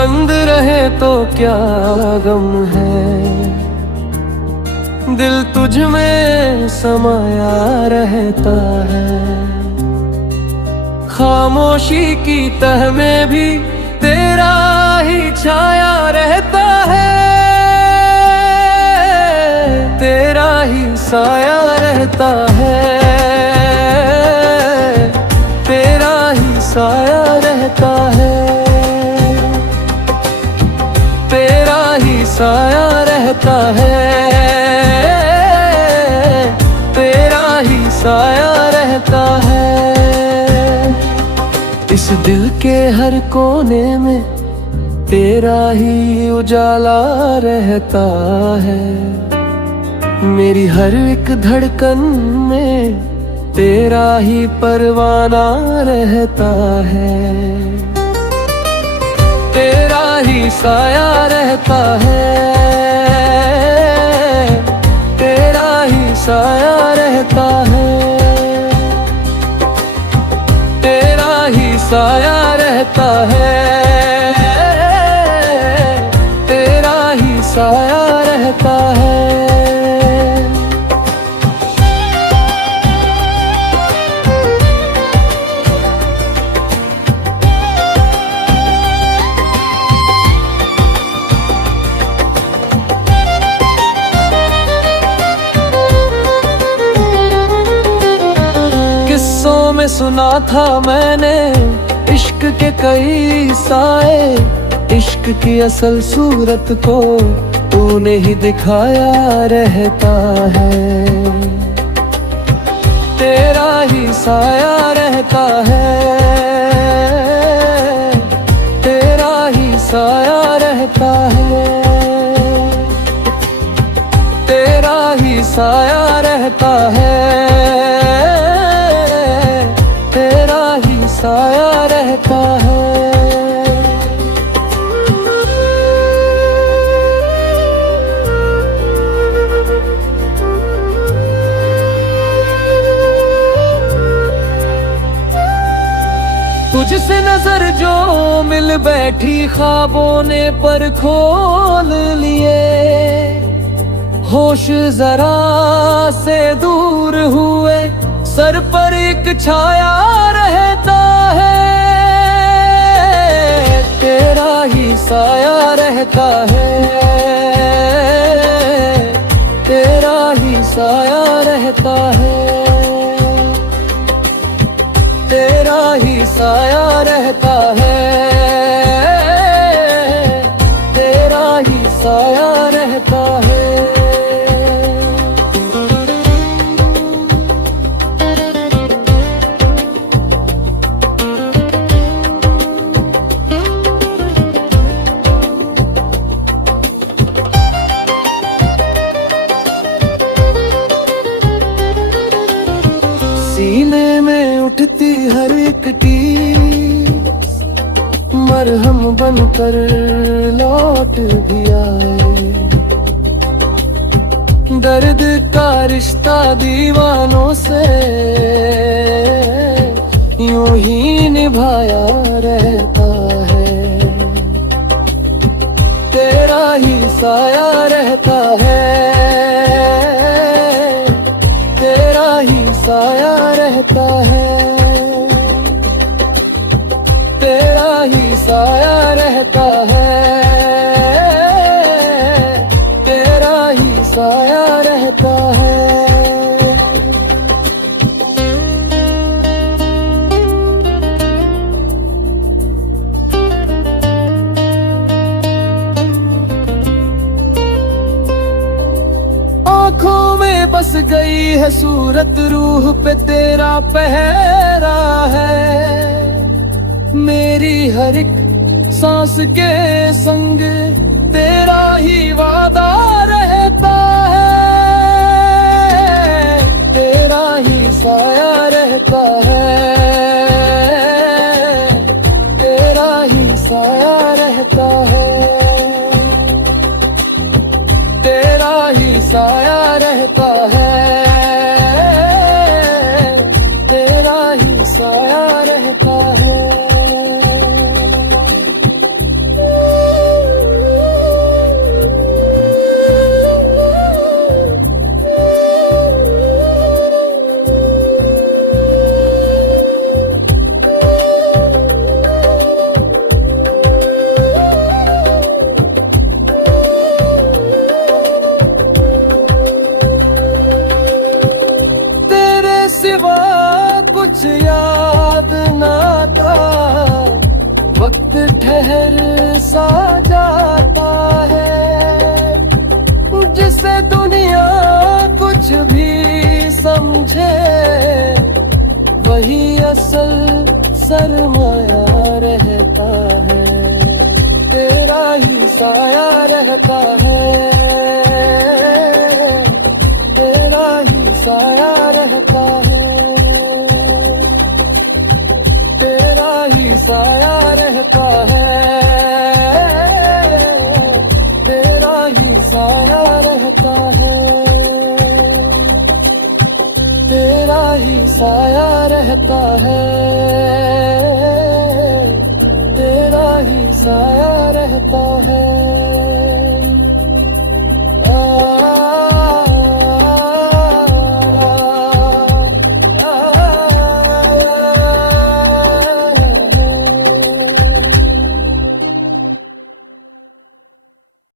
बंद रहे तो क्या गम है, दिल तुझ में समाया रहता है। खामोशी की तह में भी तेरा ही छाया रहता है, तेरा ही साया रहता है, तेरा ही साया रहता है, तेरा ही साया रहता है, तेरा ही साया रहता है। इस दिल के हर कोने में तेरा ही उजाला रहता है, मेरी हर एक धड़कन में तेरा ही परवाना रहता है, तेरा ही साया रहता है, तेरा ही साया रहता है, तेरा ही साया रहता है, तेरा ही साया रहता है। किस्सों में सुना था मैंने इश्क के कई साए, इश्क की असल सूरत को तूने ही दिखाया रहता है, तेरा ही साया रहता है, तेरा ही साया रहता है, तेरा ही साया रहता है, तेरा ही साया रहता है। तुझसे नजर जो मिल बैठी ख्वाबों ने पर खोल लिए, होश जरा से दूर हुए सर पर एक छाया रहता है, तेरा ही साया रहता है, तेरा ही साया रहता है, तेरा ही साया रहता है, तेरा ही साया रहता है। सीने में उठती हर एक टीस मरहम बनकर लौट भी आए, दर्द का रिश्ता दीवानों से यूं ही निभाया रहता है, तेरा ही साया रहता है, तेरा ही साया रहता है, तेरा ही साया रहता है, तेरा ही साया रहता है। आँखों में बस गई है सूरत, रूह पे तेरा पहरा है, मेरी हर एक सांस के संग तेरा ही वादा रहता है, तेरा ही साया रहता है, तेरा ही साया रहता है, तेरा ही साया रहता है, तेरा ही साया रहता है। कुछ भी समझे वही असल सरमाया रहता है, तेरा ही साया रहता है, तेरा ही साया रहता है, तेरा ही साया रहता है, तेरा ही साया रहता है, तेरा ही साया रहता है।